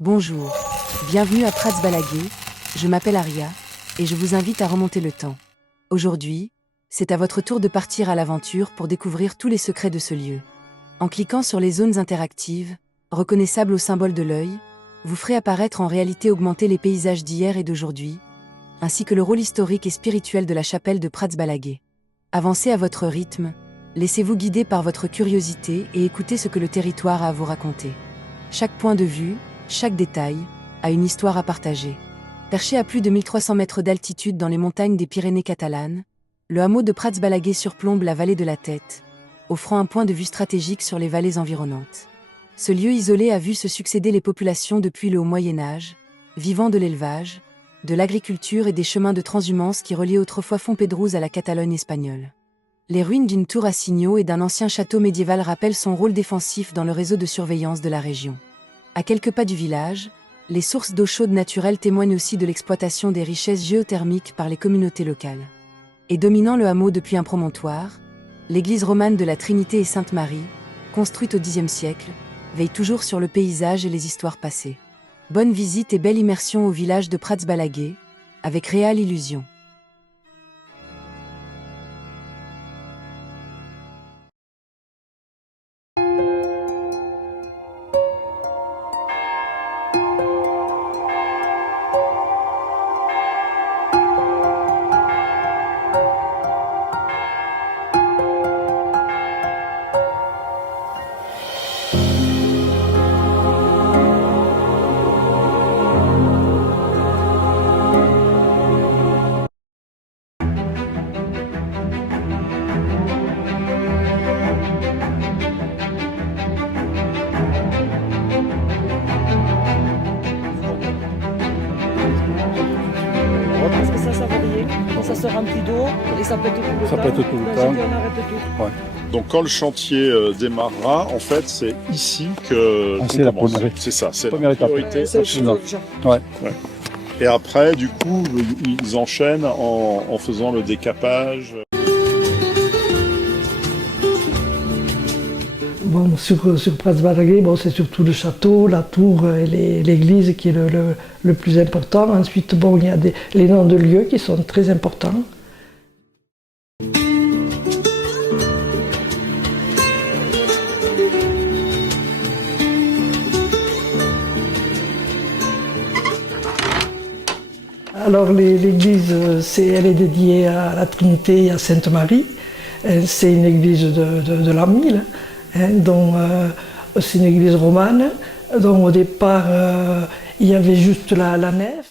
Bonjour, bienvenue à Prats Balaguer, je m'appelle Aria, et je vous invite à remonter le temps. Aujourd'hui, c'est à votre tour de partir à l'aventure pour découvrir tous les secrets de ce lieu. En cliquant sur les zones interactives, reconnaissables au symbole de l'œil, vous ferez apparaître en réalité augmentée les paysages d'hier et d'aujourd'hui, ainsi que le rôle historique et spirituel de la chapelle de Prats Balaguer. Avancez à votre rythme, laissez-vous guider par votre curiosité et écoutez ce que le territoire a à vous raconter. Chaque point de vue, chaque détail, a une histoire à partager. Perché à plus de 1300 mètres d'altitude dans les montagnes des Pyrénées catalanes, le hameau de Prats Balaguer surplombe la vallée de la Tête, offrant un point de vue stratégique sur les vallées environnantes. Ce lieu isolé a vu se succéder les populations depuis le Haut Moyen-Âge, vivant de l'élevage, de l'agriculture et des chemins de transhumance qui reliaient autrefois Fontpédrouse à la Catalogne espagnole. Les ruines d'une tour à signaux et d'un ancien château médiéval rappellent son rôle défensif dans le réseau de surveillance de la région. À quelques pas du village, les sources d'eau chaude naturelle témoignent aussi de l'exploitation des richesses géothermiques par les communautés locales. Et dominant le hameau depuis un promontoire, l'église romane de la Trinité et Sainte-Marie, construite au Xe siècle, veille toujours sur le paysage et les histoires passées. Bonne visite et belle immersion au village de Prats Balaguer, avec Réal Illusion. Parce que ça varie. Ça se remplit d'eau et ça pète tout le temps. Ça pète tout le Là, temps. j'ai dit, on arrête tout. Ouais. Donc quand le chantier démarrera, en fait, c'est ici que Ah, qu'on c'est la commence. première- C'est ça, c'est la première étape. priorité. C'est absolument. déjà. Et après, du coup, ils enchaînent en faisant le décapage. Bon, sur Prats Balaguer, bon, c'est surtout le château, la tour et l'église qui est le plus important. Ensuite, bon, il y a les noms de lieux qui sont très importants. Alors l'église, elle est dédiée à la Trinité et à Sainte-Marie. C'est une église de l'an 1000, c'est une église romane. Donc au départ, il y avait juste la nef.